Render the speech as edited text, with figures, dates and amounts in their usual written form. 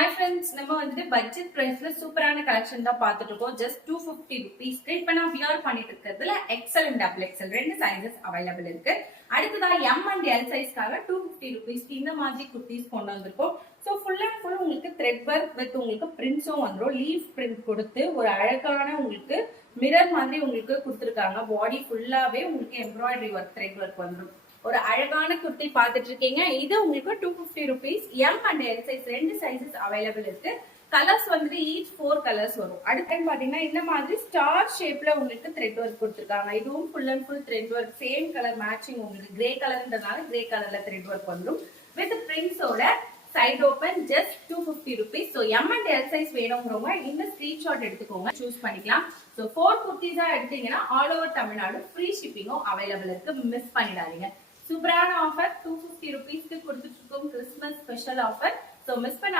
Hi friends, நம்ம வந்துட்டு budget பிரைஸ்ல சூப்பரான கலெக்ஷன் தான் பார்த்துட்டு இருக்கோம். ஜஸ்ட் 250 rupees ஸ்ட்ரெயிட் பண்ணா வியர் பண்ணிட்டு இருக்கிறதுல எக்ஸல் அண்ட் டபுள் எக்ஸல் ரெண்டு சைசஸ் அவைலபிள் இருக்கு. அடுத்ததா எம் அண்ட் எல் சைஸ்க்காக 250 rupees இந்த மாதிரி குர்த்திஸ் கொண்டு வந்திருக்கோம். ஸோ ஃபுல் அண்ட் ஃபுல் உங்களுக்கு த்ரெட் ஒர்க் வித் உங்களுக்கு பிரிண்ட்ஸும் வந்துடும். லீஃப் பிரிண்ட் கொடுத்து ஒரு அழகான உங்களுக்கு மிரர் மாதிரி உங்களுக்கு கொடுத்துருக்காங்க. பாடி ஃபுல்லாவே உங்களுக்கு எம்ப்ராய்டரி ஒர்க் த்ரெட் ஒர்க் வந்துடும். ஒரு அழகான குர்த்தி பாத்துட்டு இருக்கீங்க. இது உங்களுக்கு 250 rupees. M and L size ரெண்டு சைசஸ் அவைலபிள் இருக்கு. கலர்ஸ் வந்துட்டு ஈச் 4 கலர்ஸ் வரும். அடுத்து பாத்தீங்கன்னா இந்த மாதிரி ஸ்டார் ஷேப்ல உங்களுக்கு த்ரெட் ஒர்க் கொடுத்துருக்காங்க. இதுவும் full and full thread work, same colour matching. உங்களுக்கு கிரே கலர்ன்றதுனால கிரே கலர்ல த்ரெட் ஒர்க் வந்துடும் வித் பிரிண்ட்ஸோட. Side open just 250 rupees. So M and L size வேணுங்கிறவங்க இந்த ஸ்கிரீன்ஷாட் எடுத்துக்கோங்க, சூஸ் பண்ணிக்கலாம். ஸோ 4 குர்த்திஸா எடுத்தீங்கன்னா ஆல் ஓவர் தமிழ்நாடு ஃப்ரீ ஷிப்பிங்கும் அவைலபிள் இருக்கு. மிஸ் பண்ணிடாதீங்க. சூப்பரான ஆஃபர் 250 rupees கொடுத்துட்டு இருக்கோம். Christmas special offer. So miss பண்ண